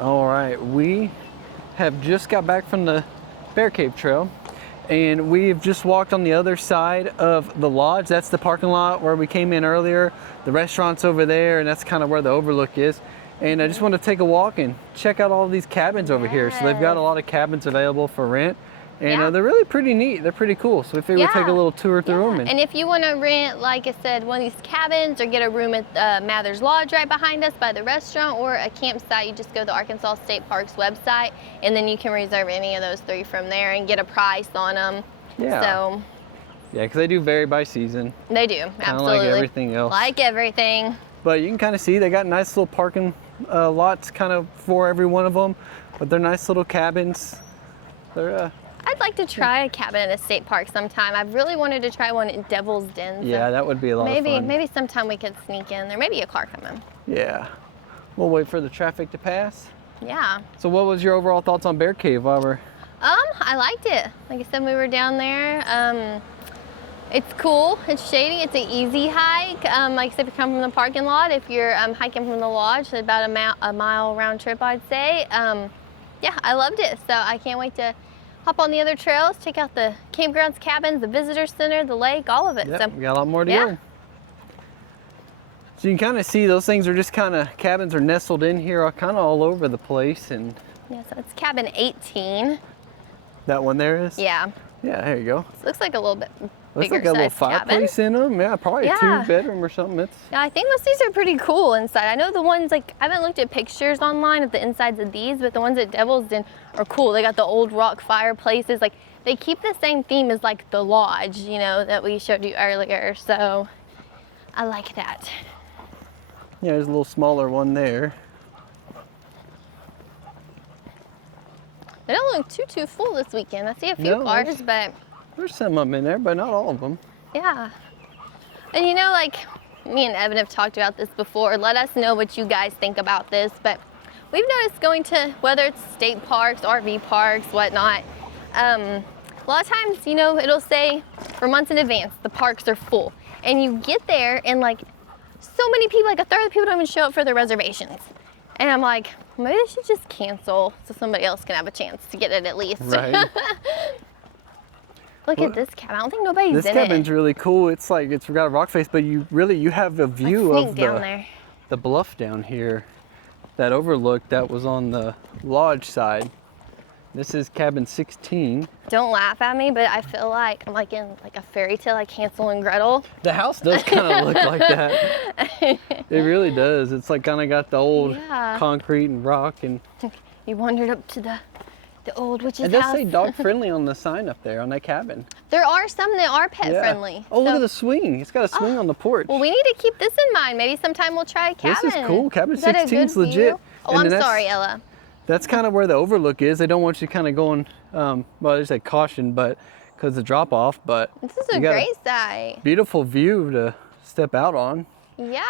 All right, we have just got back from the Bear Cave Trail, and we've just walked on the other side of the lodge. That's the parking lot where we came in earlier. The restaurant's over there, and that's kind of where the overlook is. And I just want to take a walk and check out all of these cabins over here. So they've got a lot of cabins available for rent. And they're really pretty neat. They're pretty cool. So we figured we'd take a little tour through them. And if you want to rent, like I said, one of these cabins or get a room at Mather's Lodge right behind us by the restaurant, or a campsite, you just go to the Arkansas State Park's website, and then you can reserve any of those three from there and get a price on them. Yeah. So, yeah, because they do vary by season. They do, absolutely. Like everything else. Like everything. But you can kind of see they got nice little parking lots kind of for every one of them. But they're nice little cabins. They're I'd like to try a cabin in a state park sometime. I've really wanted to try one in Devil's Den. So yeah, that would be a lot of fun. Maybe sometime we could sneak in. There may be a car coming. Yeah. We'll wait for the traffic to pass. Yeah. So what was your overall thoughts on Bear Cave while we're... I liked it. Like I said, we were down there. It's cool, it's shady, it's an easy hike. Like I said, if you come from the parking lot, if you're hiking from the lodge, it's about a mile round trip, I'd say. Yeah, I loved it. So I can't wait to hop on the other trails, check out the campgrounds, cabins, the visitor center, the lake, all of it. Yep, so we got a lot more to go. So you can kind of see those things are just kind of, cabins are nestled in here kind of all over the place. And yeah, so it's cabin 18. That one there is? Yeah. Yeah, there you go. It looks like a little bit looks bigger like a little size fireplace in them. Yeah, probably a 2-bedroom or something. Yeah, I think most of these are pretty cool inside. I know the ones, like, I haven't looked at pictures online of the insides of these, but the ones at Devil's Den are cool. They got the old rock fireplaces. Like, they keep the same theme as, like, the lodge, you know, that we showed you earlier. So I like that. Yeah, there's a little smaller one there. They don't look too full this weekend. I see a few cars, but there's some of them in there, but not all of them. Yeah. And you know, like, me and Evan have talked about this before. Let us know what you guys think about this. But we've noticed going to, whether it's state parks, RV parks, whatnot, a lot of times, you know, it'll say for months in advance, the parks are full. And you get there and, like, so many people, like a third of the people don't even show up for their reservations. And I'm like, maybe they should just cancel so somebody else can have a chance to get it at least. Right. Look at this cabin. I don't think nobody's in it. This cabin's really cool. It's like, it's got a rock face, but you have a view of the bluff down here. That overlook that was on the lodge side. This is cabin 16. Don't laugh at me, but I feel like I'm like in like a fairy tale, like Hansel and Gretel. The house does kind of look like that. It really does. It's like kind of got the old concrete and rock. And you wandered up to the old witch's house. It does say dog friendly on the sign up there on that cabin. There are some that are pet friendly. Oh, look at the swing. It's got a swing on the porch. Well, we need to keep this in mind. Maybe sometime we'll try a cabin. This is cool. Cabin 16 is legit. Oh, I'm sorry, Ella. That's kind of where the overlook is. They don't want you kind of going, well, they say caution, but because the drop off, but this is a great site. Beautiful view to step out on. Yeah.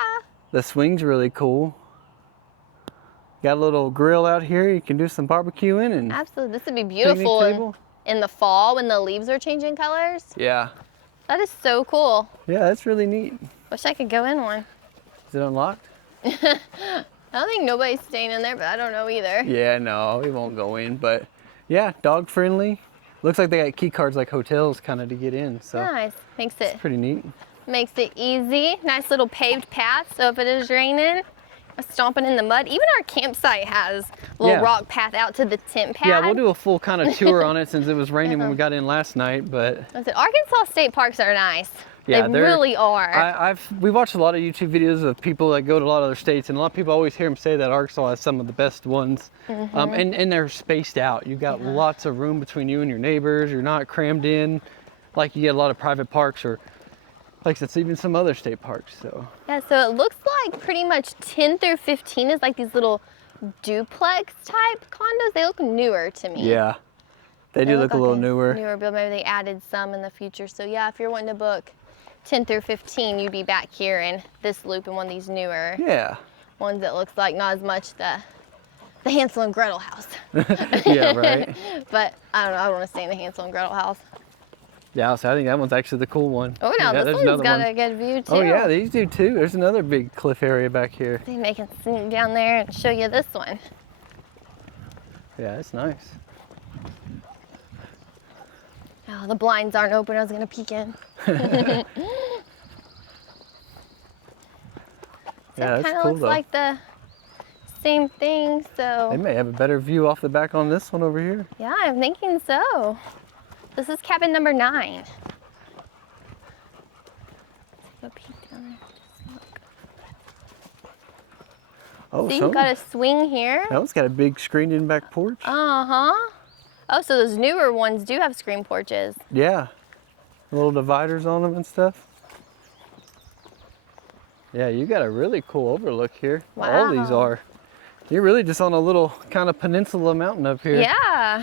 The swing's really cool. Got a little grill out here. You can do some barbecuing and absolutely. This would be beautiful in the fall when the leaves are changing colors. Yeah. That is so cool. Yeah, that's really neat. Wish I could go in one. Is it unlocked? I don't think nobody's staying in there, but I don't know either. Yeah, no, we won't go in, but yeah, dog friendly. Looks like they got key cards like hotels kind of to get in. So nice. Makes it pretty neat. Makes it easy. Nice little paved path, so if it is raining, stomping in the mud. Even our campsite has a little rock path out to the tent pad. Yeah, we'll do a full kind of tour on it since it was raining when we got in last night, but Arkansas state parks are nice. Yeah, they really are. We watched a lot of YouTube videos of people that go to a lot of other states, and a lot of people always hear them say that Arkansas has some of the best ones. And they're spaced out. You've got lots of room between you and your neighbors. You're not crammed in like you get a lot of private parks, or like it's even some other state parks. So yeah, so it looks like pretty much 10 through 15 is like these little duplex type condos. They look newer to me. Yeah, they do look a little newer. Newer, but maybe they added some in the future. So yeah, if you're wanting to book 10 through 15, you'd be back here in this loop in one of these newer ones that looks like not as much the Hansel and Gretel house. Yeah, right. But I don't know, I don't want to stay in the Hansel and Gretel house. Yeah, so I think that one's actually the cool one. Oh, no, this one's got a good view too. Oh yeah, these do too. There's another big cliff area back here. They make it sneak down there and show you this one. Yeah, it's nice. Oh, the blinds aren't open. I was gonna peek in. So Yeah, it that's kind of cool looks though. like the same thing. They So may have a better view off the back on this one over here. yeah, I'm thinking so. This is cabin number 9. Let's go peek down there. Just look. Oh, See, you got a swing here. that one's got a big screened in back porch. Uh-huh. Oh, so those newer ones do have screen porches. Yeah, little dividers on them and stuff. Yeah, you got a really cool overlook here. All these Wow. are. You're really just on a little kind of peninsula mountain up here. Yeah,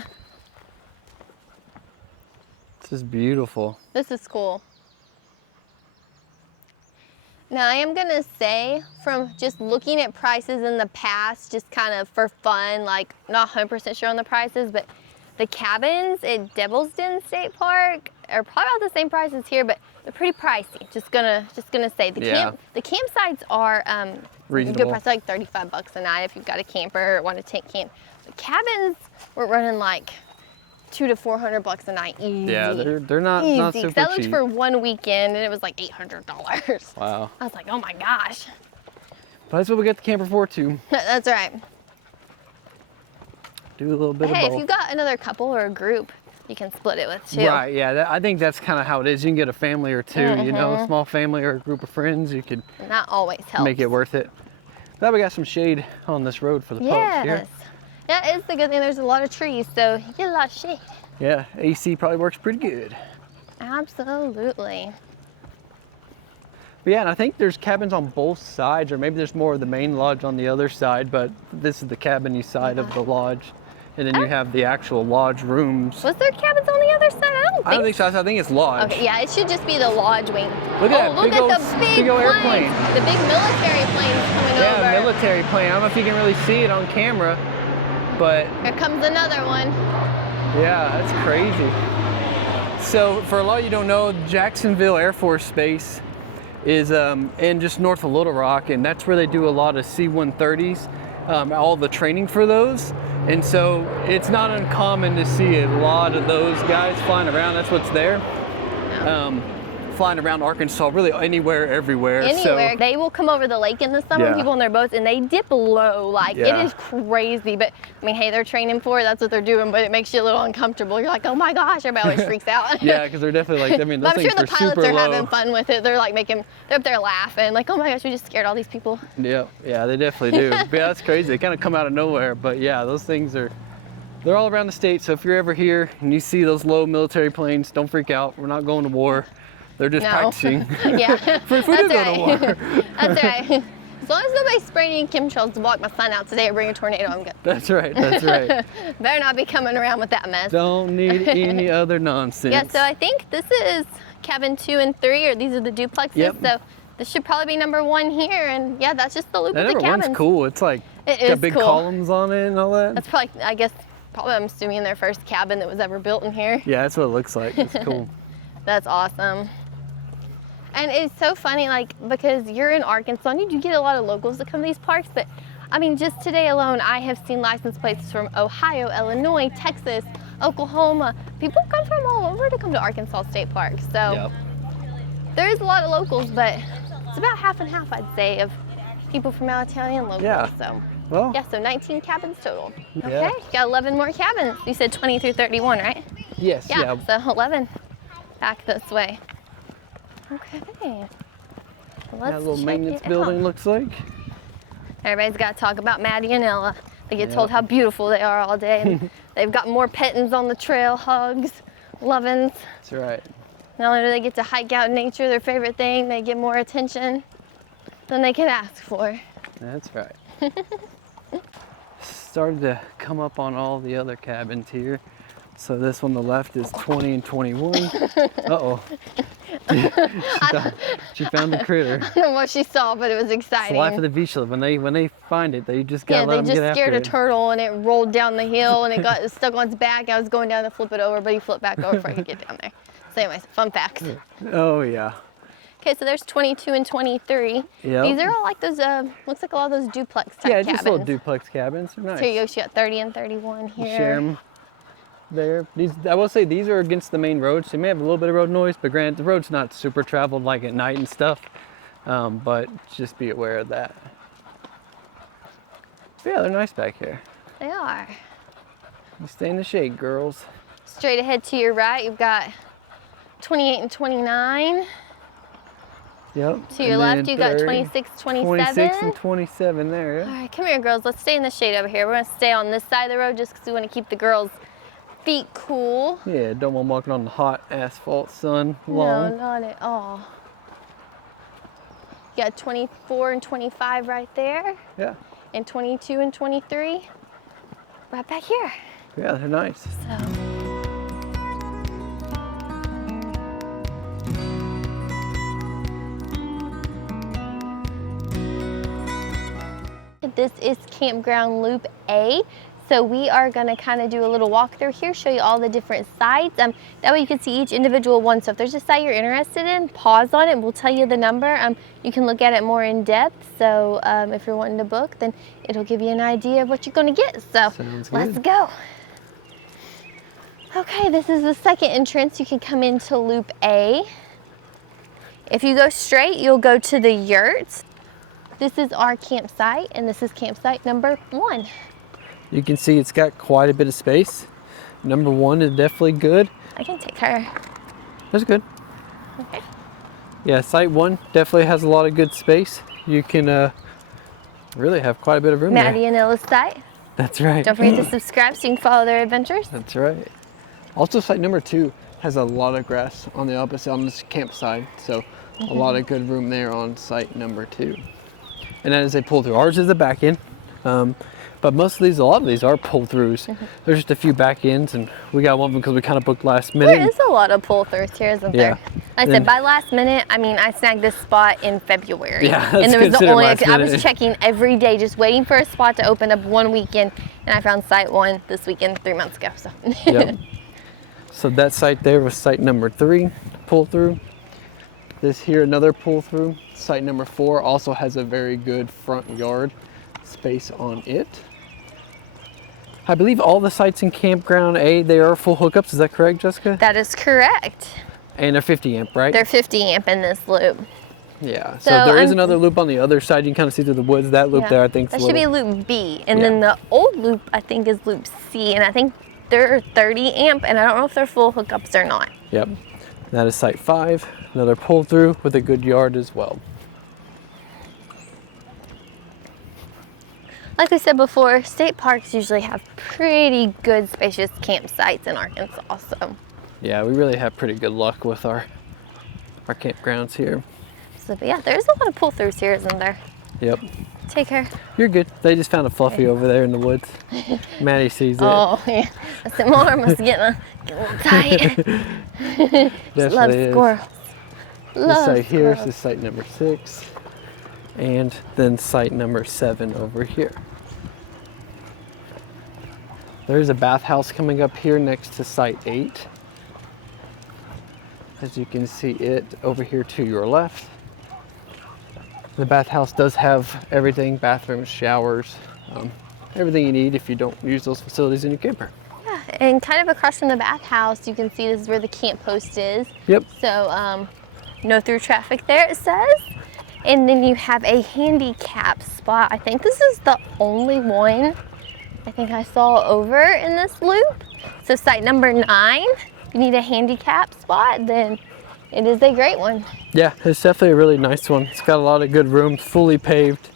This is beautiful. this is cool. Now, I am gonna say, from just looking at prices in the past, just kind of for fun, like not 100% sure on the prices, but the cabins at Devil's Den State Park are probably about the same price as here, but they're pretty pricey. Just gonna say the Yeah. the campsites are Reasonable. good price, like $35 a night if you've got a camper or want to tent camp. The cabins were running like $200 to $400 a night easy. Yeah, they're not Easy. super That looked cheap. for one weekend and it was like $800. Wow. I was like, oh my gosh. But that's what we got the camper for too. That's right. Do a little bit Hey, of if both. you've got another couple or a group, you can split it with too. Right, yeah, I think that's kind of how it is. You can get a family or two, you know, a small family or a group of friends. You could And that always helps. make it worth it. Glad we got some shade on this road for the pups here. Yes. That is the good thing. There's a lot of trees, so you get a lot of shade. Yeah, AC probably works pretty good. Absolutely. But yeah, and I think there's cabins on both sides, or maybe there's more of the main lodge on the other side, but this is the cabin-y side of the lodge. And then you have the actual lodge rooms. Was there cabins on the other side? I don't think so. I think it's lodge. Okay, yeah, it should just be the lodge wing. Look at that look big at old- the big big old planes. airplane. The big military planes coming Yeah, over. military plane. I don't know if you can really see it on camera, but Here comes another one. yeah, that's crazy. So for a lot of you don't know, Jacksonville Air Force Base is in just north of Little Rock, and that's where they do a lot of C-130s, all the training for those. And so it's not uncommon to see a lot of those guys flying around. That's what's there. Flying around Arkansas, really anywhere, everywhere. Anywhere. So, They will come over the lake in the summer, Yeah. people in their boats, and they dip low. Like, Yeah. it is crazy. But, I mean, hey, they're training for it. That's what they're doing, but it makes you a little uncomfortable. You're like, oh my gosh, everybody always freaks out. yeah, because they're definitely like, I mean, those But I'm things sure the are pilots super are low. having fun with it. They're like they're up there laughing, like, oh my gosh, we just scared all these people. Yeah, yeah, they definitely do. But yeah, that's crazy. They kind of come out of nowhere. But yeah, those things they're all around the state. So if you're ever here and you see those low military planes, don't freak out. We're not going to war. They're just No. practicing. Yeah, For if we do that's go to right. war. That's right. As long as nobody's spraying any chemtrails to block my sun out today or bring a tornado, I'm good. That's right, that's right. Better not be coming around with that mess. Don't need any other nonsense. Yeah, so I think this is cabin 2 and 3, or these are the duplexes. Yep. So this should probably be number 1 here, and yeah, that's just the loop that of the number cabins. one's cool. It's like It got is big cool. columns on it and all that. That's probably, I guess, I'm assuming their first cabin that was ever built in here. Yeah, that's what it looks like. It's cool. That's awesome. And it's so funny, like, because you're in Arkansas and you do get a lot of locals that come to these parks, but I mean, just today alone, I have seen license plates from Ohio, Illinois, Texas, Oklahoma. People come from all over to come to Arkansas State Park. So Yep. there is a lot of locals, but it's about half and half, I'd say, of people from out of town and locals. Yeah. So Well, yeah, so 19 cabins total. Yeah. Okay, got 11 more cabins. You said 20 through 31, right? yes, Yeah, yeah. so 11 back this way. Okay. Well, That let's little check maintenance it building out. looks like. Everybody's got to talk about Maddie and Ella. They get Yep. told how beautiful they are all day. And they've got more pettings on the trail, hugs, lovins. That's right. Not only do they get to hike out in nature, their favorite thing, they get more attention than they can ask for. That's right. Started to come up on all the other cabins here. So this one on the left is 20 and 21. Uh-oh. She found the critter. I don't know what she saw, but it was It's the exciting. life of the beach live. When they find it, they just Yeah, gotta they let them just get scared after a turtle and it rolled down the hill and it got stuck on its back. I was going down to flip it over, but he flipped back over before I could get down there. So anyways, fun facts. it. Oh yeah. Okay, so there's 22 and 23. Yep. These are all like those, looks like a lot of those duplex type cabins. Yeah, just little duplex cabins. They're nice. So you got 30 and 31 here. You share them there. These, I will say, these are against the main road, so you may have a little bit of road noise, but granted, the road's not super traveled like at night and stuff. But just be aware of that. But yeah, they're nice back here. They are. You stay in the shade, girls. Straight ahead to your right, you've got 28 and 29. Yep. To your left, you got 26, 27. 26 and 27 there. Yeah. All right, come here, girls. Let's stay in the shade over here. We're going to stay on this side of the road just because we want to keep the girls' feet cool. Yeah, don't want walking on the hot asphalt sun No, long. not at all. You got 24 and 25 right there. Yeah. And 22 and 23 right back here. Yeah, they're nice. So. This is Campground Loop A. So we are going to kind of do a little walkthrough here, show you all the different sites. That way you can see each individual one. So if there's a site you're interested in, pause on it. We'll tell you the number. You can look at it more in depth. So if you're wanting to book, then it'll give you an idea of what you're going to get. So let's go. Okay, this is the second entrance. You can come into Loop A. If you go straight, you'll go to the yurts. This is our campsite, and this is campsite number 1. You can see it's got quite a bit of space. Number 1 is definitely good. I can take her. That's good. Okay. Yeah, site 1 definitely has a lot of good space. You can really have quite a bit of room Maddie there. and Illa's site. That's right. Don't forget to subscribe so you can follow their adventures. That's right. Also, site number 2 has a lot of grass on the opposite, on this campsite. So a lot of good room there on site number 2. And as they pull through, ours is the back end. But most of these, a lot of these are pull-throughs. There's just a few back ends, and we got one because we kind of booked last minute. There is a lot of pull-throughs here, isn't there? Like I said, by last minute, I mean, I snagged this spot in February. Yeah, and there was the only, I minute. was checking every day, just waiting for a spot to open up one weekend, and I found site 1 this weekend 3 months ago. So. Yep. So that site there was site number 3, pull-through. This here, another pull-through. Site number 4 also has a very good front yard space on it. I believe all the sites in Campground A, they are full hookups. Is that correct, Jessica? That is correct. And they're 50 amp, right? They're 50 amp in this loop. Yeah. So there is another loop on the other side. You can kind of see through the woods. That loop there, I think. That should be loop B. And then the old loop, I think, is loop C. And I think they're 30 amp. And I don't know if they're full hookups or not. Yep. That is site 5. Another pull through with a good yard as well. Like we said before, state parks usually have pretty good spacious campsites in Arkansas. So yeah, we really have pretty good luck with our campgrounds here. So, but yeah, there's a lot of pull-throughs here, isn't there? Yep. Take her. You're good. They just found a fluffy over there in the woods. Maddie sees it. Oh, yeah. I said, my arm was getting a little tight. Just love squirrels. This site here is site number 6. And then site number 7 over here. There's a bathhouse coming up here next to site 8. As you can see it over here to your left. The bathhouse does have everything, bathrooms, showers, everything you need if you don't use those facilities in your camper. Yeah, and kind of across from the bathhouse, you can see this is where the camp post is. Yep. So no through traffic there, it says. And then you have a handicap spot. I think this is the only one I think I saw over in this loop. So site number 9, if you need a handicap spot, then it is a great one. Yeah, it's definitely a really nice one. It's got a lot of good room, fully paved,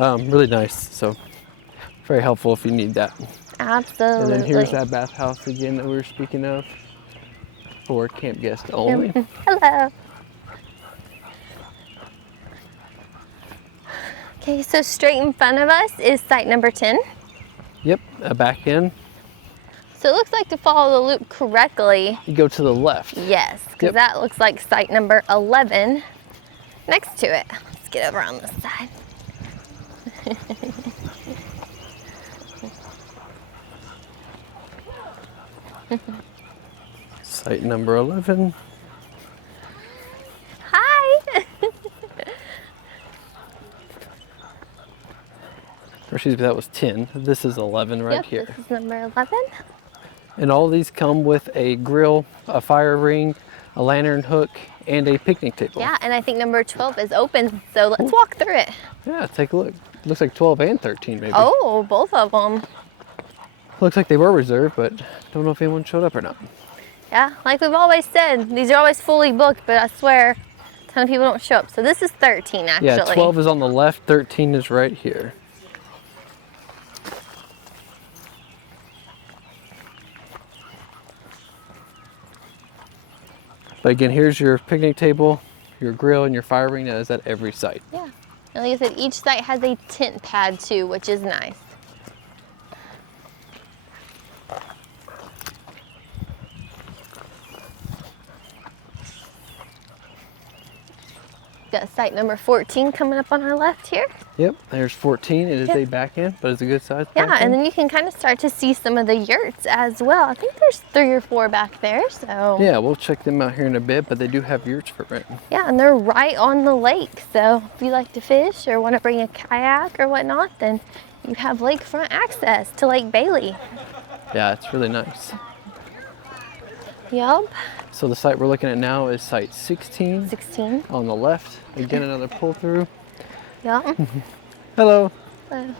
really nice. So very helpful if you need that. Absolutely. And then here's that bathhouse again that we were speaking of for camp guests only. Hello. Okay, so straight in front of us is site number 10. Yep, back in. So it looks like to follow the loop correctly. You go to the left. Yes, because that looks like site number 11 next to it. Let's get over on this side. Site number 11. Hi. excuse me, that was 10. This is 11 right Yep, here. this is number 11. And all these come with a grill, a fire ring, a lantern hook, and a picnic table. Yeah, and I think number 12 is open, so let's walk through it. Yeah, take a look. Looks like 12 and 13 maybe. Oh, both of them. Looks like they were reserved, but don't know if anyone showed up or not. Yeah, like we've always said, these are always fully booked, but I swear, a ton of people don't show up. So this is 13 actually. Yeah, 12 is on the left, 13 is right here. But again, here's your picnic table, your grill, and your fire ring. That is at every site. Yeah, and like I said, each site has a tent pad too, which is nice. Got site number 14 coming up on our left here. Yep, there's 14. It is a back end, but it's a good size back Yeah, and end. then you can kind of start to see some of the yurts as well. I think there's 3 or 4 back there, so. Yeah, we'll check them out here in a bit, but they do have yurts for rent. Yeah, and they're right on the lake. So if you like to fish or want to bring a kayak or whatnot, then you have lakefront access to Lake Bailey. Yeah, it's really nice. Yup, So the site we're looking at now is site 16 16. on the left. Again, another pull through. Yup. Hello. And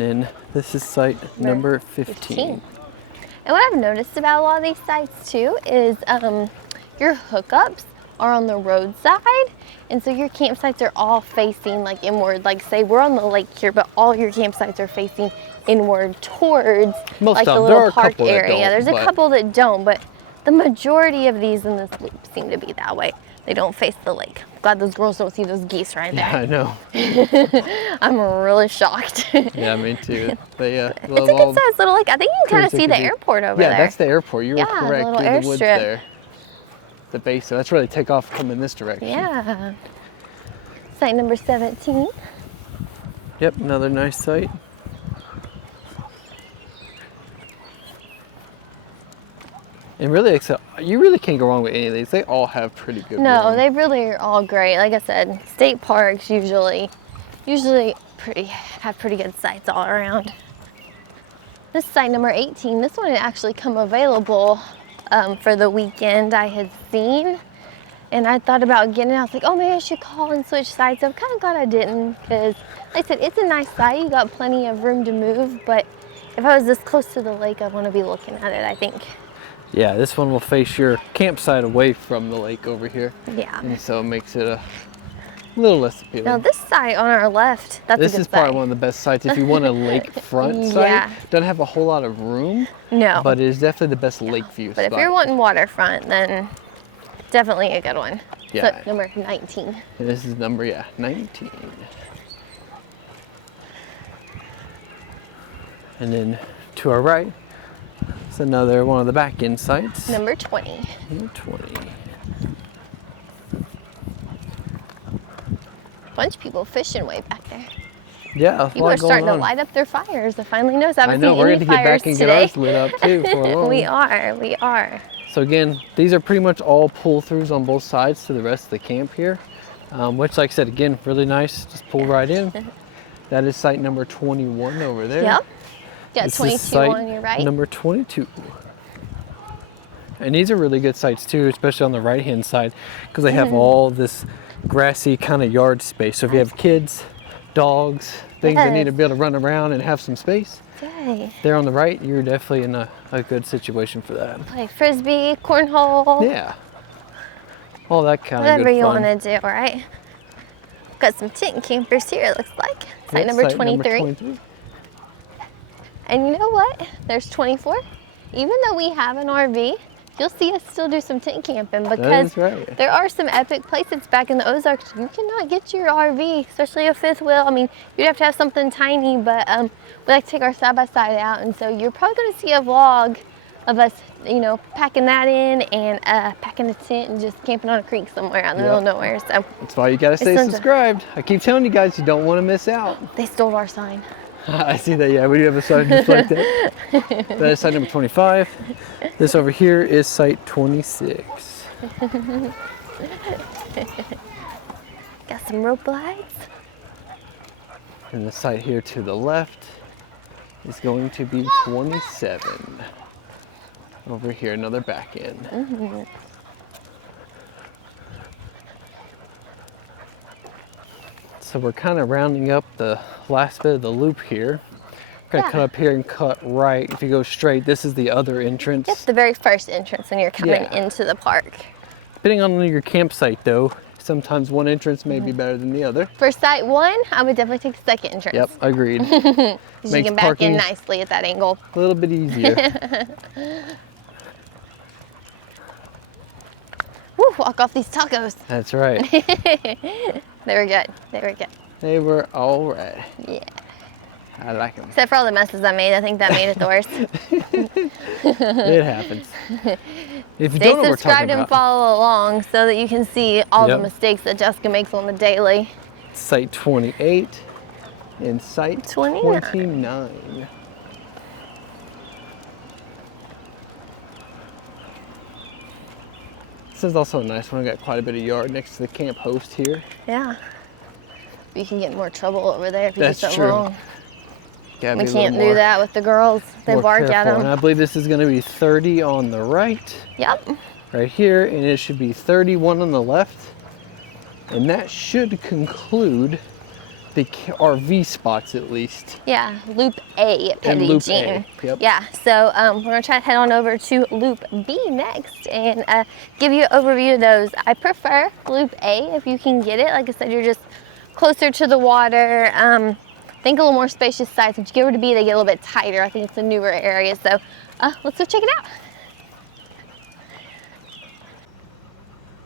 then this is site number 15. 15. And what I've noticed about a lot of these sites too is your hookups are on the roadside, and so your campsites are all facing like inward. Like say we're on the lake here, but all your campsites are facing inward towards Most like of the them. There are little a park couple that area. don't, There's a but- couple that don't, but the majority of these in this loop seem to be that way. They don't face the lake. Glad those girls don't see those geese right Yeah, I there. know. I'm really shocked. Yeah, me too. They It's a good sized little lake. I think you can kind of see the airport over Yeah, there. that's the airport. You were Yeah, the correct. little Through the woods airstrip. there. The base. So that's where they take off coming this direction. Yeah. Site number 17. Yep, another nice site. And really, you really can't go wrong with any of these. They all have pretty good No, room. they really are all great. Like I said, state parks usually have pretty good sites all around. This is site number 18. This one had actually come available for the weekend I had seen. And I thought about getting it. I was like, oh, maybe I should call and switch sites. I'm kind of glad I didn't because, like I said, it's a nice site. You got plenty of room to move. But if I was this close to the lake, I want to be looking at it, I think. Yeah, this one will face your campsite away from the lake over here. Yeah. And so it makes it a little less appealing. Now this site on our left, that's This a good is probably site. one of the best sites if you want a lakefront site. Yeah. Doesn't have a whole lot of room, No. but it is definitely the best lake view But spot. if you're wanting waterfront, then definitely a good one. Yeah. So number 19. And this is number 19. And then to our right, it's another one of the back end sites. Number 20. Number 20. Bunch of people fishing way back there. Yeah, a People lot are starting going to on. light up their fires. I finally noticed. I I haven't know, seen we're any going to get fires back and get today. ours lit up too for long. We are. So again, these are pretty much all pull-throughs on both sides to the rest of the camp here, which, like I said, again, really nice. Just pull right in. That is site number 21 over there. Yep. Got This is 22 site on your right. Number 22. And these are really good sites too, especially on the right-hand side, because they have all this grassy kind of yard space. So if you have kids, dogs, things that need to be able to run around and have some space, Yay. there on the right, you're definitely in a good situation for that. Play frisbee, cornhole, Yeah. All that kind of whatever good you fun. want to do, right? Got some tent campers here, it looks like. Site Yep, number site 23. And you know what? There's 24. Even though we have an RV, you'll see us still do some tent camping because is right. there are some epic places back in the Ozarks. You cannot get your RV, especially a fifth wheel. I mean, you'd have to have something tiny, but we like to take our side-by-side out, and so you're probably going to see a vlog of us, you know, packing that in and packing a tent and just camping on a creek somewhere out in the middle of nowhere. So That's why you gotta stay sounds- subscribed. I keep telling you guys, you don't want to miss out. they stole our sign. I see that, yeah, we do have a site just like that. That is site number 25. This over here is site 26. Got some rope lights. And the site here to the left is going to be 27. Over here, another back end. So we're kind of rounding up the last bit of the loop here. We're gonna cut up here and cut right. If you go straight, this is the other entrance. It's the very first entrance when you're coming into the park. Depending on your campsite though, sometimes one entrance may be better than the other. For site 1, I would definitely take the second entrance. Yep, agreed. You Makes can back in nicely at that angle. a little bit easier. Woo, walk off these tacos. That's right. They were good. They were good. They were all right. Yeah. I like them. Except for all the messes I made. I think that made it the worst. It happens. If you Stay don't know what we're subscribed talking and about, follow along so that you can see all the Yep. mistakes that Jessica makes on the daily. site 28 and site 29. This is also a nice one. I got quite a bit of yard next to the camp host here. Yeah. You can get in more trouble over there if you That's do something true. wrong. Gotta We be a little can't do more- that with the girls. They more bark at careful. And them. I believe this is going to be 30 on the right, Yep. right here, and it should be 31 on the left. And that should conclude the RV spots at least. Yeah, Loop A at And Petit Loop Jean. A, yep. Yeah, so we're gonna try to head on over to Loop B next and give you an overview of those. I prefer Loop A if you can get it. Like I said, you're just closer to the water. I think a little more spacious sites. If you get over to B, they get a little bit tighter. I think it's a newer area. So let's go check it out.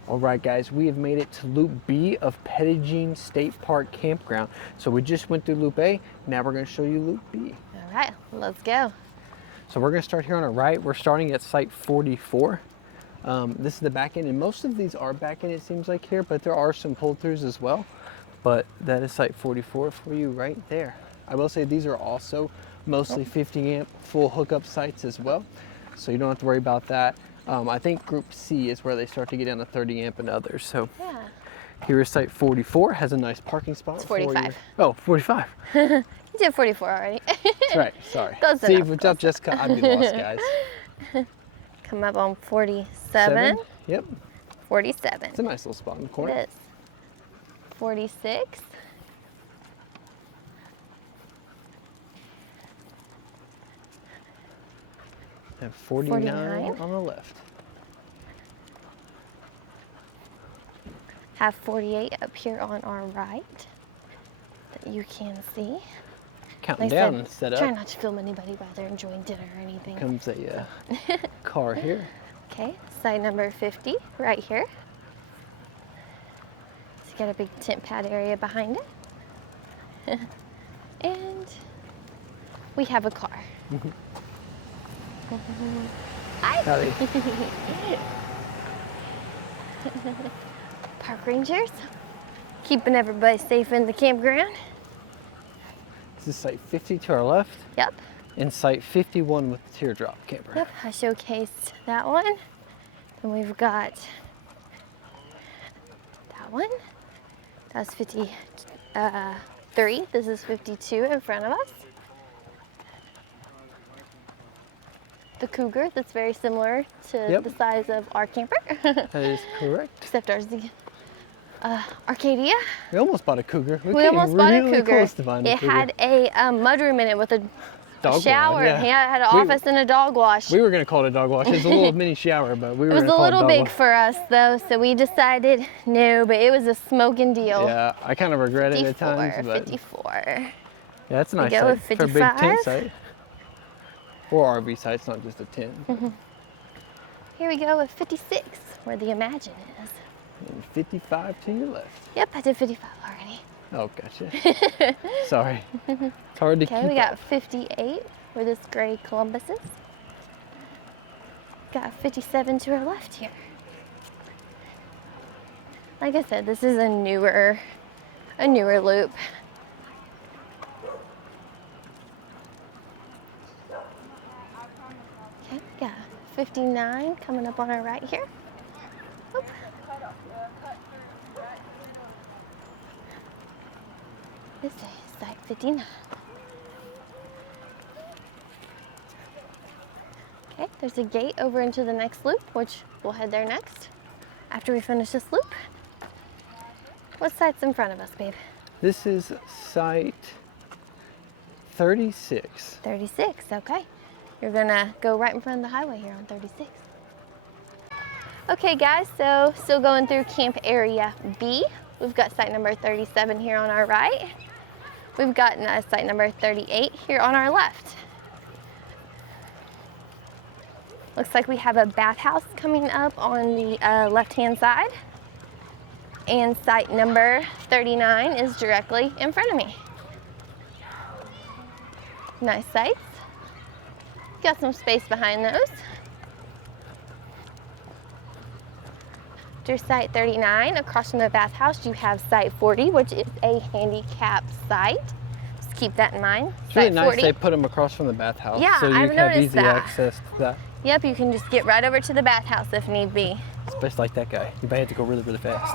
All right, guys, we have made it to Loop B of Petit Jean State Park Campground. So we just went through Loop A. Now we're going to show you Loop B. All right, let's go. So we're going to start here on our right. We're starting at site 44. This is the back end, and most of these are back end, it seems like here, but there are some pull-throughs as well. But that is site 44 for you right there. I will say these are also mostly 50 amp full hookup sites as well, so you don't have to worry about that. I think Group C is where they start to get down to 30 amp and others. So Yeah. here is site 44, has a nice parking spot. It's for you. 45. Oh, 45. You did 44 already. That's right, sorry. Close See, enough, without Jessica, I'd be lost, guys. Come up on 47, 7? Yep, 47. it's a nice little spot in the corner. It is. 46. And 49 49. on the left. Have 48 up here on our right that you can see. Counting Like I down said, instead of try not to film anybody while they're enjoying dinner or anything. comes a car here. Okay, side number 50 right here. So you got a big tent pad area behind it. And we have a car. Hi. Howdy. Park rangers, keeping everybody safe in the campground. This is site 50 to our left, Yep, and site 51 with the teardrop camper. yep, I showcased that one. And we've got that one. That's 53. This is 52 in front of us. The Cougar, that's very similar to Yep. the size of our camper, That is correct. except ours is Arcadia. We almost bought a Cougar. We came almost bought a really Cougar. close to buying a It Cougar. had a mudroom in it with a Dog shower. wash, Yeah, it had an We- office and a dog wash. We were going to call it a dog wash. It's a little mini shower, but we were It was going to a call it little dog big wash. for us though, so we decided no, but it was a smoking deal. Yeah, I kind of regret it at times, but 54. yeah, it's a nice go site with for a big tent 55. site. Or RV site, it's not just a tent. Here we go with 56, where the Imagine is. And 55 to your left. Yep, I did 55 already. Oh, gotcha. Sorry. It's hard to Okay, keep we up. got 58, where this gray Columbus is. Got 57 to our left here. Like I said, this is a newer loop. Okay, we got 59 coming up on our right here. Oop. This is site 59. Okay, there's a gate over into the next loop, which we'll head there next after we finish this loop. What site's in front of us, babe? This is site 36. 36, okay. You're gonna go right in front of the highway here on 36. Okay guys, so still going through Camp Area B. We've got site number 37 here on our right. We've got site number 38 here on our left. Looks like we have a bathhouse coming up on the left-hand side. And site number 39 is directly in front of me. Nice sites. Got some space behind those. After site 39, across from the bathhouse, you have site 40, which is a handicap site. Just keep that in mind. It's really Site nice 40. they put them across from the bathhouse. Yeah, so you I've can have noticed easy that. access to that. Yep, you can just get right over to the bathhouse if need be. Especially like that guy. You might have to go really, really fast.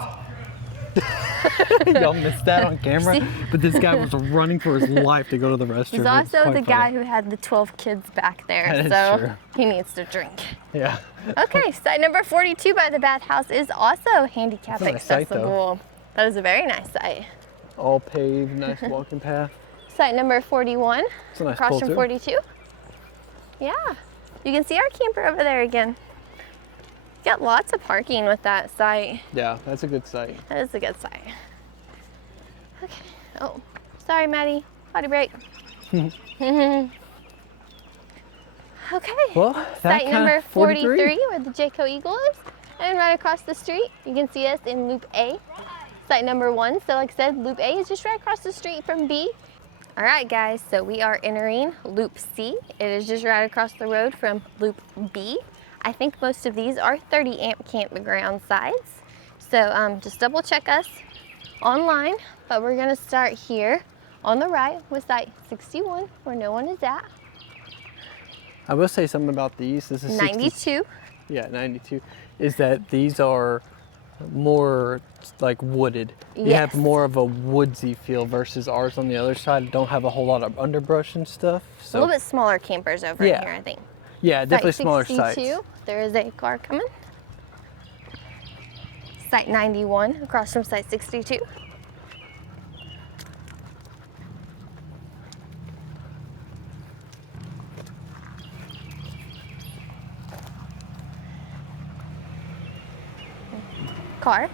Y'all missed that on camera, See? but this guy was running for his life to go to the restroom. He's It's also quite the funny. guy who had the 12 kids back there, That is so true. he needs to drink. Yeah. Okay, site number 42 by the bathhouse is also handicap That's a nice site, though. accessible. That is a very nice site. All paved, nice walking path. Site number 41, It's a nice across pull from too. 42. Yeah, you can see our camper over there again. Got lots of parking with that site. Yeah, that's a good site. That is a good site. Okay. Oh, sorry, Maddie. Potty break. Okay. Well, that Site kinda number 43. 43, where the Jayco Eagle is. And right across the street, you can see us in Loop A. Site number 1. So like I said, Loop A is just right across the street from B. All right, guys, so we are entering Loop C. It is just right across the road from Loop B. I think most of these are 30 amp campground sites. So just double check us online, but we're gonna start here on the right with site 61, where no one is at. I will say something about these. This is 92. Yeah, 92. Is that these are more like wooded. You Yes. have more of a woodsy feel versus ours on the other side. Don't have a whole lot of underbrush and stuff. A So little bit smaller campers over Yeah. here, I think. yeah, definitely Site smaller 62, sites. there is a car coming. Site 91, across from site 62. Car.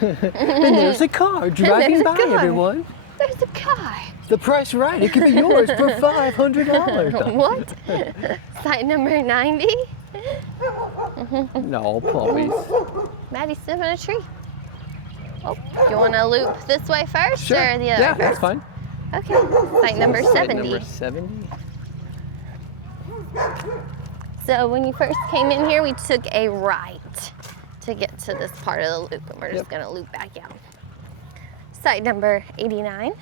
And there's a car driving There's a by, car. everyone. There's a car. The price right. It could be yours for $500. What? Site number 90. No, please. Maddie's sniffing a tree. Oh, you want to loop this way first Sure. or the other Yeah, way that's first? fine. Okay, site number Site 70. Number 70. So when you first came in here, we took a right to get to this part of the loop, and we're just Yep. gonna loop back out. Site number 89.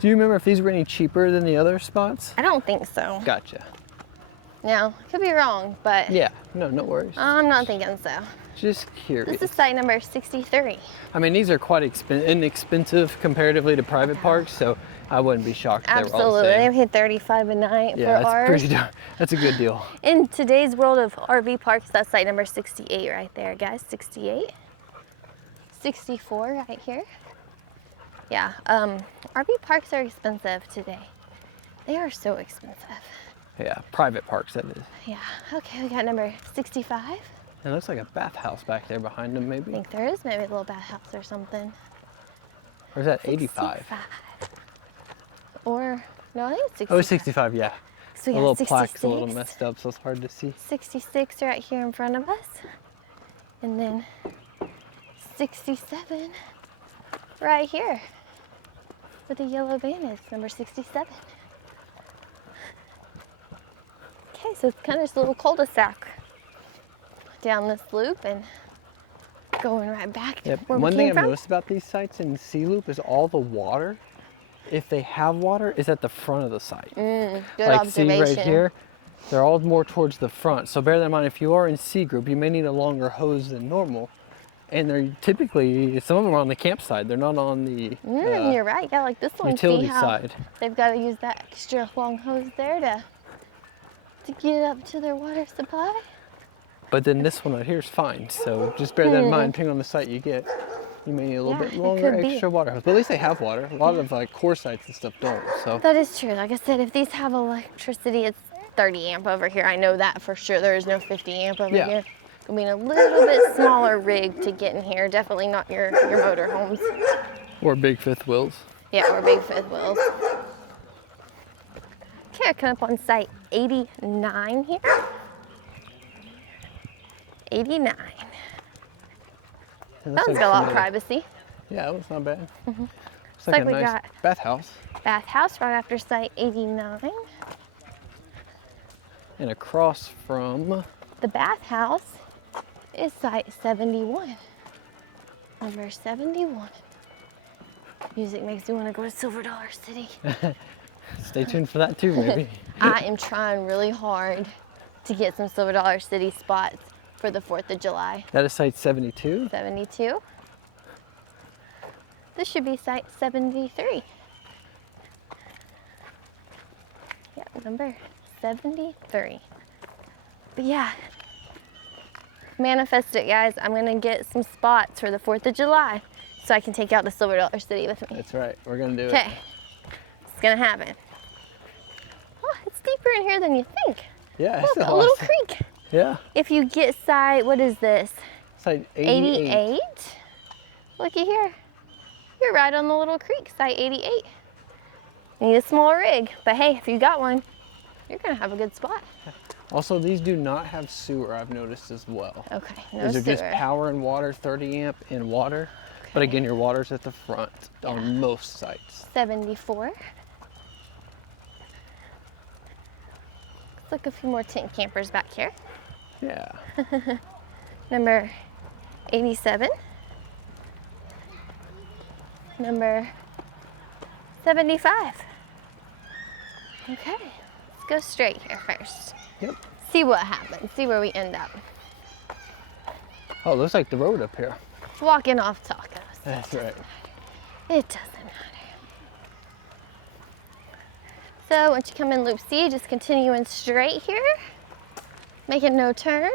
Do you remember if these were any cheaper than the other spots? I don't think so. Gotcha. Now, could be wrong, but Yeah, no worries. I'm not thinking so. Just curious. This is site number 63. I mean, these are quite inexpensive comparatively to private parks, so I wouldn't be shocked if they were all the Absolutely, same. they paid 35 a night Yeah, for that's ours. pretty. That's a good deal. In today's world of RV parks, that's site number 68 right there, guys. 68. 64 right here. Yeah, RV parks are expensive today. They are so expensive. Yeah, private parks that is. Yeah, okay, we got number 65. It looks like a bathhouse back there behind them, I maybe. think there is maybe a little bathhouse or something. Or is that 85? 65. Or, no, I think it's 65. Oh, it's 65, yeah. So we The got little plaque's a little 66. messed up, so it's hard to see. 66 right here in front of us. And then 67 right here where the yellow van is, number 67. Okay, so it's kind of just a little cul-de-sac down this loop and going right back to Yep. where One we thing came I've from. noticed about these sites in Sea Loop is all the water, if they have water, is at the front of the site. Good Like see observation. right here, they're all more towards the front. So bear that in mind, if you are in C group, you may need a longer hose than normal. And they're typically, some of them are on the campsite. They're not on the You're right. Yeah, like this one. utility See how side. they've got to use that extra long hose there to get up to their water supply. But then this one right here is fine. So just bear that in mind, depending on the site you get. You may need a little Yeah, bit it longer could be. extra water hose. But at least they have water. A lot of like core sites and stuff don't. So That is true. Like I said, if these have electricity, it's 30 amp over here. I know that for sure. There is no 50 amp over Yeah. here. I mean, a little bit smaller rig to get in here. Definitely not your motor homes. or big fifth wheels. Yeah, or big fifth wheels. Okay, I come up on site 89 here. 89. It That looks one's like got a lot of some, privacy. Yeah, it looks not bad. It's like like a we nice got- bathhouse. Bathhouse right after site 89. And across from, The bathhouse is site 71. Number 71. Music makes me want to go to Silver Dollar City. stay tuned for that too, maybe. I am trying really hard to get some Silver Dollar City spots for the 4th of July. That is site 72. 72. This should be site 73. Yeah, number 73. But yeah, manifest it, guys. I'm gonna get some spots for the 4th of July so I can take out to Silver Dollar City with me. That's right. We're gonna do it. Okay, it's gonna happen. Oh, it's deeper in here than you think. Yeah, Look, it's a little awesome. creek. Yeah. If you get site, what is this? Site 88. 88. Looky here. You're right on the little creek, site 88. You need a small rig, but hey, if you got one, you're gonna have a good spot. Also, these do not have sewer, I've noticed as well. Okay, no These are just sewer. power and water, 30 amp and water. But again, your water's at the front on most sites. 74. Looks like a few more tent campers back here. Yeah. Number 87. Number 75. Okay, let's go straight here first. Yep. See what happens, see where we end up. Oh, looks like the road up here. Walking off tacos. That's right. It doesn't matter. So once you come in Loop C, just continuing straight here, making no turns.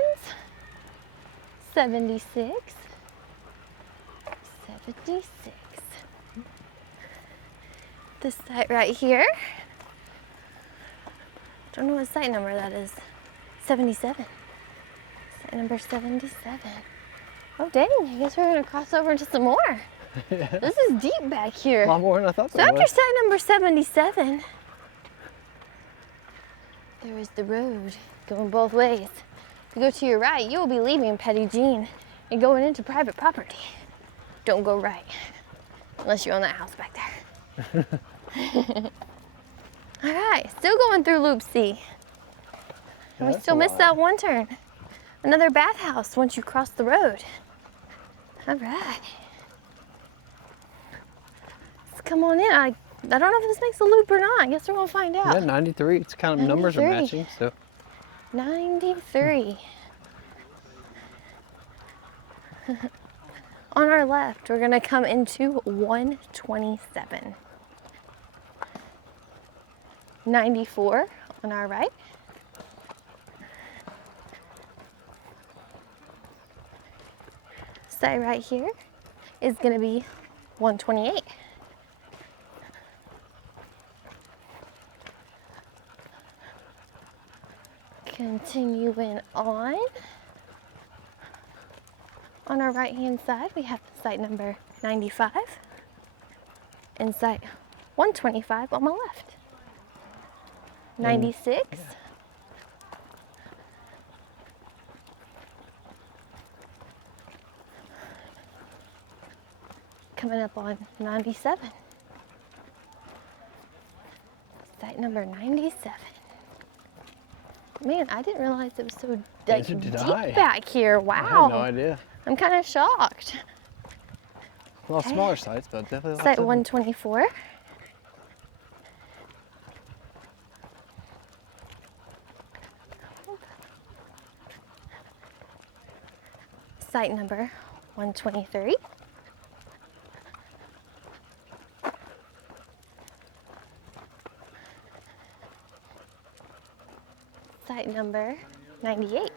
76. 76. This site right here. Don't know what site number that is. 77. Site number 77. Oh dang, I guess we're gonna cross over into some more. This is deep back here. A lot more than I thought So there after was. site number 77, there is the road going both ways. If you go to your right, you will be leaving Petit Jean and going into private property. Don't go right, unless you own that house back there. All right, still going through Loop C. And we That's still a missed lot. that one turn. Another bathhouse once you cross the road. All right. Let's come on in. I don't know if this makes a loop or not. I guess we're gonna find out. Yeah, 93. It's kind of numbers are 93. matching, so 93. On our left, we're gonna come into 127. 94 on our right. Site right here is gonna be 128. Continuing on. On our right hand side, we have site number 95 and site 125 on my left. 96. Coming up on 97. Site number 97. Man, I didn't realize it was so like, Neither did deep I. back here. I Wow. had no idea. I'm kind of shocked. A lot Okay. smaller sites, but definitely lots Site of them. 124. Site number 123. Site number 98.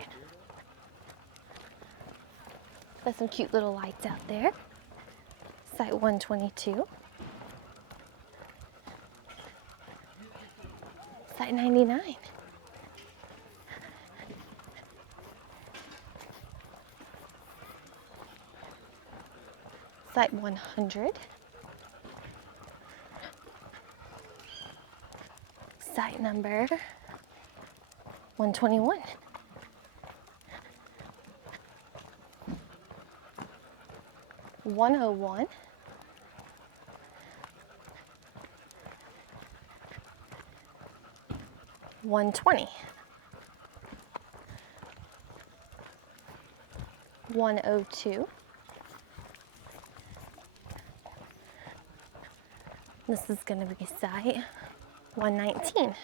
Got some cute little lights out there. Site 122. Site 99. Site 100. Site number 121. (101). (120). 102. This is going to be site 119.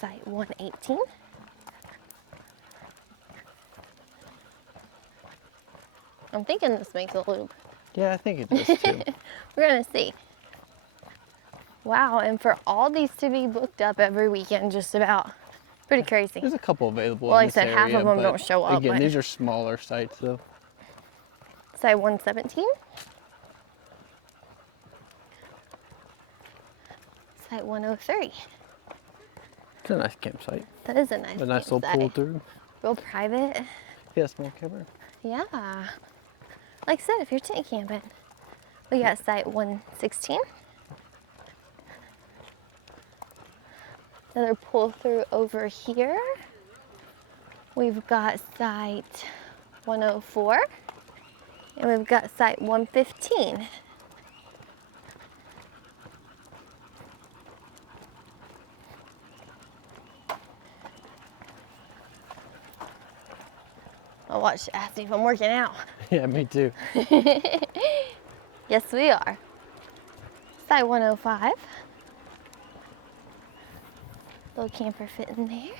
Site 118. I'm thinking this makes a loop. Yeah, I think it does too. We're gonna see. Wow, and for all these to be booked up every weekend, just about. Pretty crazy. There's a couple available Well, in like I this said, half area, of them but don't show up. Again, but these are smaller sites though. Site 117. Site 103. It's a nice campsite. That is a nice little campsite. pull through. Real private. Yeah, small camper. Yeah. Like I said, if you're tent camping. We got site 116. Another pull through over here. We've got site 104. And we've got site 115. I'll watch, ask me if I'm working out. Yeah, me too. Yes, we are. Site 105. Little camper fitting there.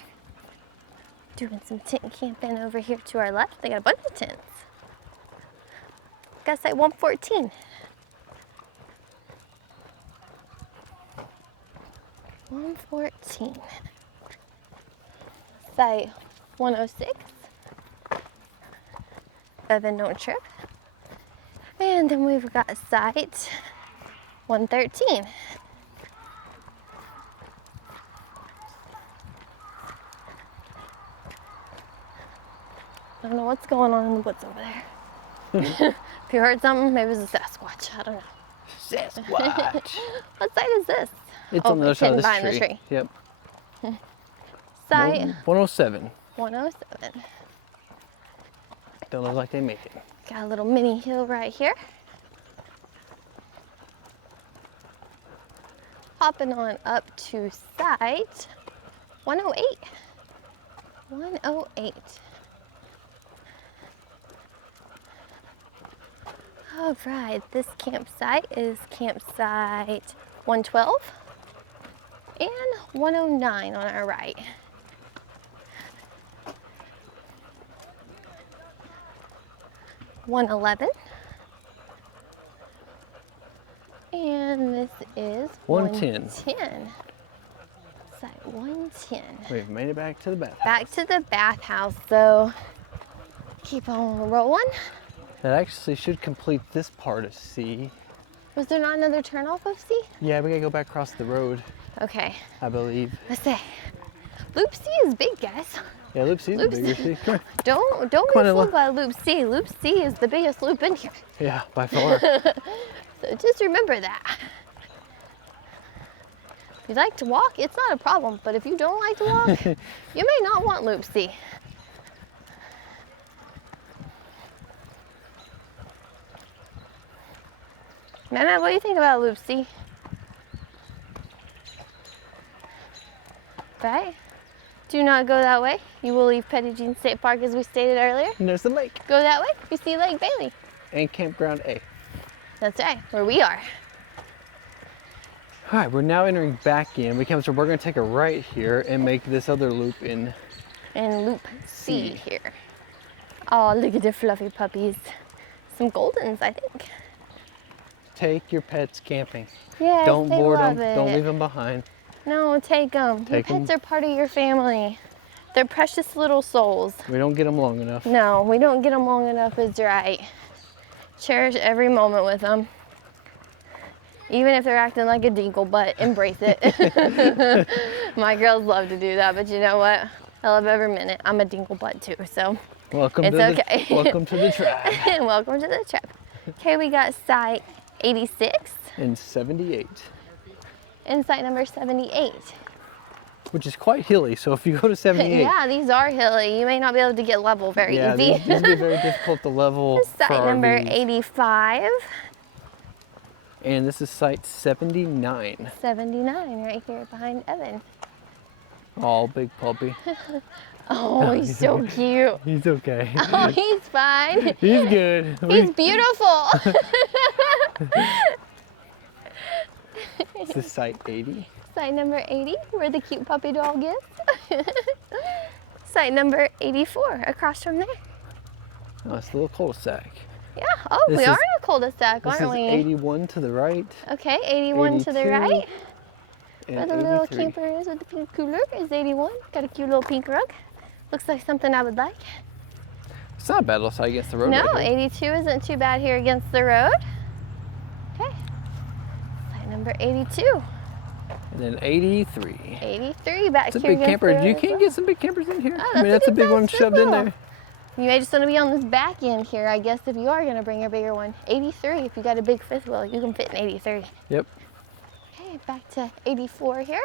Doing some tent camping over here to our left. They got a bunch of tents. Got site 114. 114. Site 106. Evan, don't trip. And then we've got site 113. I don't know what's going on in the woods over there. If you heard something, maybe it's a Sasquatch. I don't know. Sasquatch. What site is this? It's on the other side of behind this the tree. tree. Yep. Site 107. 107. Don't look like they make it. Got a little mini hill right here. Hopping on up to site 108. 108. All right, this campsite is campsite 112 and 109 on our right. (111) and this is 110. 110. Site 110. We've made it back to the bathhouse. Back to the bathhouse, so keep on rolling. That actually should complete this part of C. Was there not another turn off of C? Yeah, we gotta go back across the road, Okay, I believe. let's say. Loop C is big, guys. Yeah, Loop C's a Loop bigger C. C. Come Don't Come be on, fooled Ella. by Loop C. Loop C is the biggest loop in here. here. Yeah, by far. So just remember that. If you like to walk, it's not a problem. But if you don't like to walk, you may not want Loop C. Matt, what do you think about Loop C? Right? Do not go that way. You will leave Petit Jean State Park as we stated earlier. And there's the lake. Go that way, you see Lake Bailey. And Campground A. That's right, where we are. All right, we're now entering back in. We're gonna take a right here and make this other loop in. And loop C here. Oh, look at the fluffy puppies. Some Goldens, I think. Take your pets camping. Yes, Don't they board love them. it. Don't leave them behind. No, take them. Your pets are part of your family. They're precious little souls. We don't get them long enough. No, we don't get them long enough is right. Cherish every moment with them. Even if they're acting like a dinkle butt, embrace it. My girls love to do that, but you know what? I love every minute. I'm a dinkle butt too, so Welcome it's to okay. Welcome to the tribe. Welcome to the tribe. Okay, we got site 86 And 78. and site number 78. Which is quite hilly, so if you go to 78. Yeah, these are hilly. You may not be able to get level very Yeah, easy. these be very difficult to level. Site for number RVs. 85. And this is site 79. 79 right here behind Evan. Oh, big puppy. Oh, he's so cute. He's okay. Oh, he's fine. He's good. He's beautiful. This is site 80. Site number 80, where the cute puppy dog is. Site number 84, across from there. Oh, it's a little cul-de-sac. Yeah, oh, This we is- are in a cul-de-sac, This aren't is we? 81 to the right. Okay, 81 to the 82, right. And Where the little 83. camper is with the pink cooler is 81. Got a cute little pink rug. Looks like something I would like. It's not a bad little site against the road. No, right here. 82 isn't too bad here against the road. Okay. Site number 82. And then 83. 83 back It's a here big against camper. the You road as can well. get some big campers in here. Oh, I mean, that's that's a a big one good-sized shoved in vehicle. there. You may just want to be on this back end here, I guess, if you are going to bring a bigger one. 83, if you got a big fifth wheel, you can fit in 83. Yep. Okay, back to 84 here.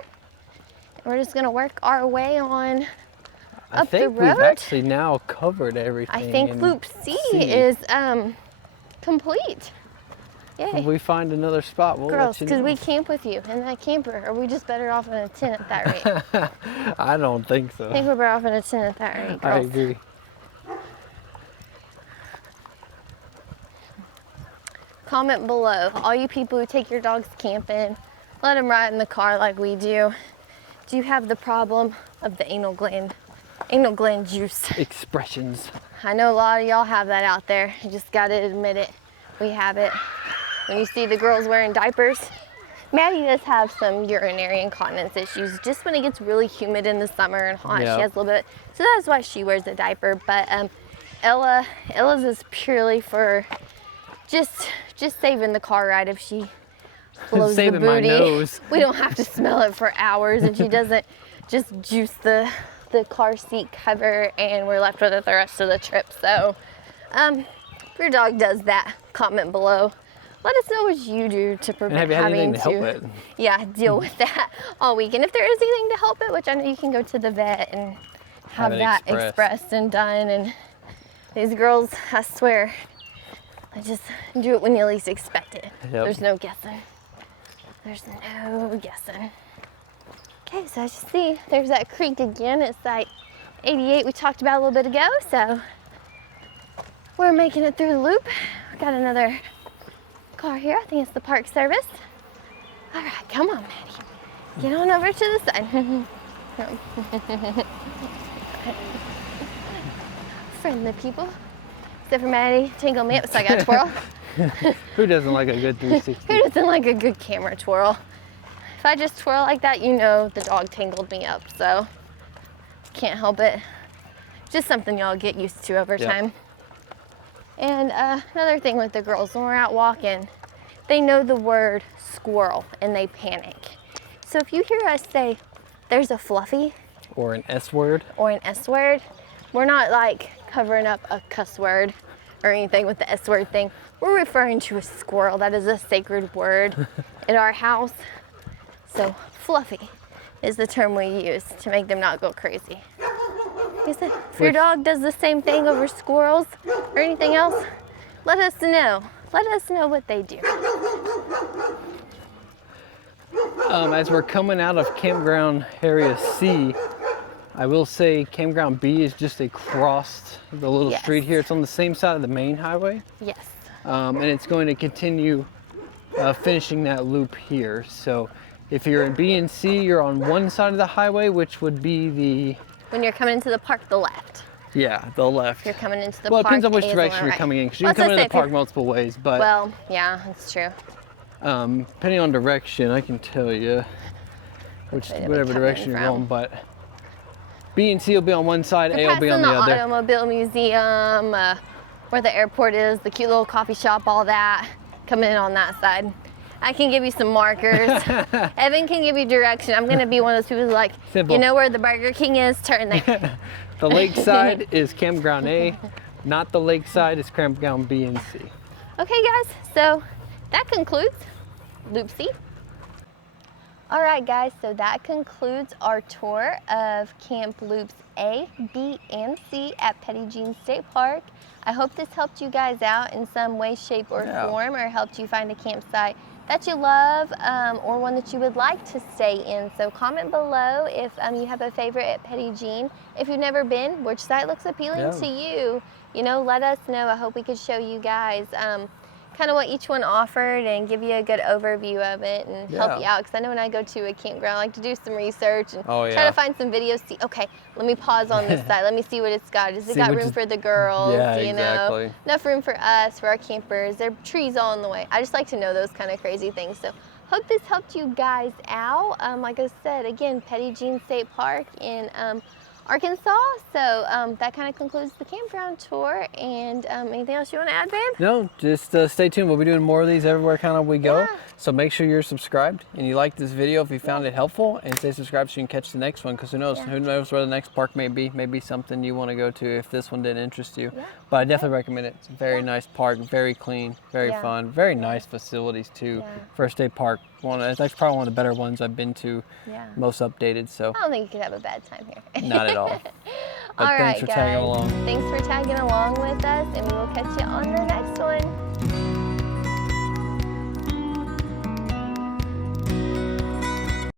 And we're just going to work our way on I up the think road. we've actually now covered everything. I think in Loop C C. is complete. If Yay. we find another spot, we'll Girls, let you could know. we camp with you in that camper? Or are we just better off in a tent at that rate? I don't think so. I think we're better off in a tent at that rate, I girls. agree. Comment below, all you people who take your dogs camping, let them ride in the car like we do. Do you have the problem of the anal gland juice? Expressions. I know a lot of y'all have that out there. You just gotta admit it. We have it. When you see the girls wearing diapers, Maddie does have some urinary incontinence issues just when it gets really humid in the summer and hot. Yeah. She has a little bit, so that's why she wears a diaper. But Ella's is purely for just saving the car ride if she blows Saving the my booty. nose. We don't have to smell it for hours, and she doesn't just juice the car seat cover, and we're left with it the rest of the trip. So, if your dog does that, comment below. Let us know what you do to And prevent have you had having anything to help it? yeah, deal with that all week. And if there is anything to help it, which I know you can go to the vet and have Have it that expressed. expressed and done. And these girls, I swear, I just do it when you least expect it. Yep. There's no guessing. There's no guessing. Okay, so as you see, there's that creek again at site 88 we talked about a little bit ago. So we're making it through the loop. We've got another car here. I think it's the Park Service. All right, come on, Maddie. Get on over to the side. Friendly people. Except for Maddie, tingle me up so I got twirl. Who doesn't like a good 360? Who doesn't like a good camera twirl? If I just twirl like that, you know the dog tangled me up, so can't help it. Just something y'all get used to over Yep. time. And another thing with the girls, when we're out walking, they know the word squirrel and they panic. So if you hear us say, there's a fluffy Or an S word? or an S word, we're not like covering up a cuss word or anything with the S word thing. We're referring to a squirrel. That is a sacred word at our house. So fluffy is the term we use to make them not go crazy. If your dog does the same thing over squirrels or anything else, let us know. Let us know what they do. As we're coming out of Campground Area C, I will say Campground B is just across the little Yes. street here. It's on the same side of the main highway, Yes. and it's going to continue finishing that loop here. So If you're in B and C, you're on one side of the highway, which would be the... When you're coming into the park, the left. Yeah, the left. If you're coming into the well, park, it depends on which A is direction on the you're right. coming in, because you Well, can come that's into the what I park say, multiple ways, but well, yeah, that's true. depending on direction, I can tell you whatever direction you're going, but B and C will be on one side, A will be on the other. The Automobile Museum, where the airport is, the cute little coffee shop, all that, come in on that side. I can give you some markers. Evan can give you direction. I'm gonna be one of those people who's like, Simple. you know where the Burger King is? Turn there. The lakeside is Campground A, not the lakeside is Campground B and C. Okay guys, so that concludes Loop C. All right guys, so that concludes our tour of Camp Loops A, B, and C at Petit Jean State Park. I hope this helped you guys out in some way, shape, or form, or helped you find a campsite that you love or one that you would like to stay in. So comment below if you have a favorite at Petit Jean. If you've never been, which site looks appealing to you? You know, let us know. I hope we could show you guys kind of what each one offered and give you a good overview of it and help you out. Because I know when I go to a campground, I like to do some research and try to find some videos. See, okay, let me pause on this site. Let me see what it's got. Does it got room for the girls? You know, enough room for us, for our campers. There are trees all in the way. I just like to know those kind of crazy things. So hope this helped you guys out. Like I said, again, Petit Jean State Park in Arkansas. So that kind of concludes the campground tour. And anything else you want to add, babe? No, just stay tuned. We'll be doing more of these everywhere kind of we go. So make sure you're subscribed and you like this video if you found it helpful, and stay subscribed so you can catch the next one, because who knows where the next park may be. Maybe something you want to go to if this one didn't interest you. But I definitely recommend it. It's a very nice park, very clean, very fun, very nice facilities too. For a state park, that's probably one of the better ones I've been to, most updated. So I don't think you could have a bad time here. Not at all. But all right, thanks for tagging along. Thanks for tagging along with us, and we will catch you on the next one.